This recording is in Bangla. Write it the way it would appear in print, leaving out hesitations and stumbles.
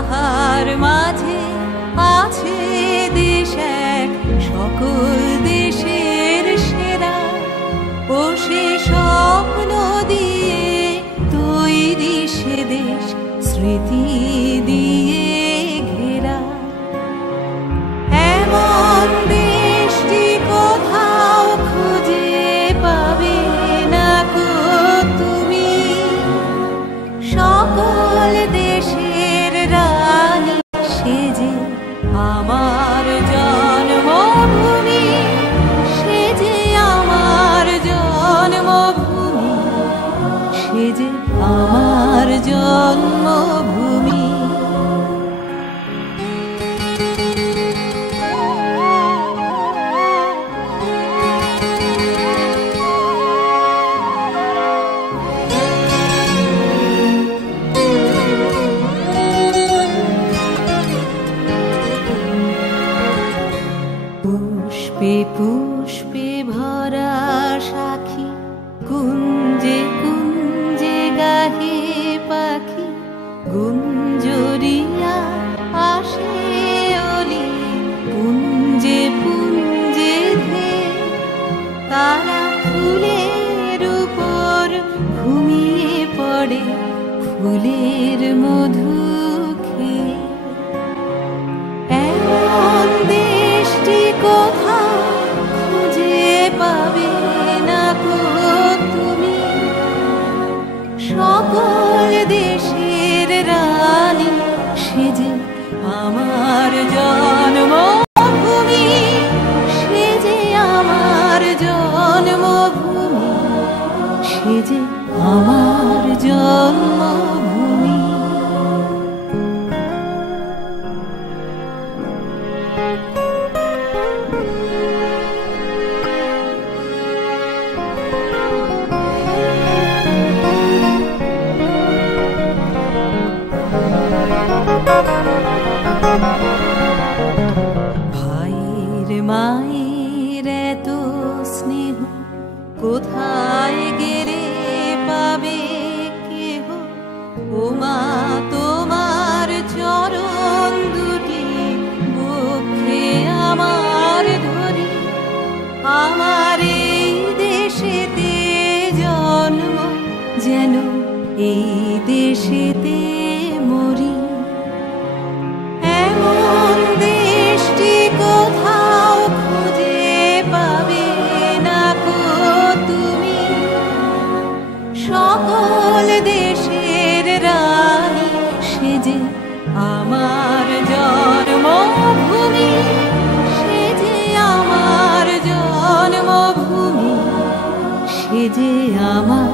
তাহার মাঝে আছে দেশ এক, সকল দেশের সেরা। ও সে স্বপ্ন দিয়ে তৈরি সে দেশ, স্মৃতি দিয়ে ঘেরা। এমন দেশটি কোথাও খুঁজে পাবে না কো তুমি, সকল দেশের রানী সেজে আমার জন্মভূমি, সেজে আমার জন্মভূমি, সেজে আমার জন্মভূমি। পুষ্পে পুষ্পে ভরা সাখী, কুঞ্জে কুঞ্জে গাহে পাখি, গুঞ্জরিয়া আসে অলি, পুঞ্জে পুঞ্জে ধে। তারা ফুলের উপর ঘুমিয়ে পড়ে, ফুলের মধু খেয়ে। এমন দেশটি কোথাও খুঁজে পাবে না কো তুমি, সকল দেশের রানী সেজে আমার জন্মভূমি, সেজে আমার জন্মভূমি, সেজে আমার জন্মভূমি। ভাইয়ের মায়ের এত স্নেহ কোথায় গেলে পাবে কেহ, ও মা তোমার চরণ দুটি বক্ষে আমার ধরি। আমার এই দেশেতে জন্ম, যেন এই দেশেতে মরি। এমন দেশটি কোথাও খুঁজে পাবে না কো তুমি, সকল দেশের রানী সেজে আমার জন্মভূমি, সেজে আমার জন্মভূমি, সেজে আমার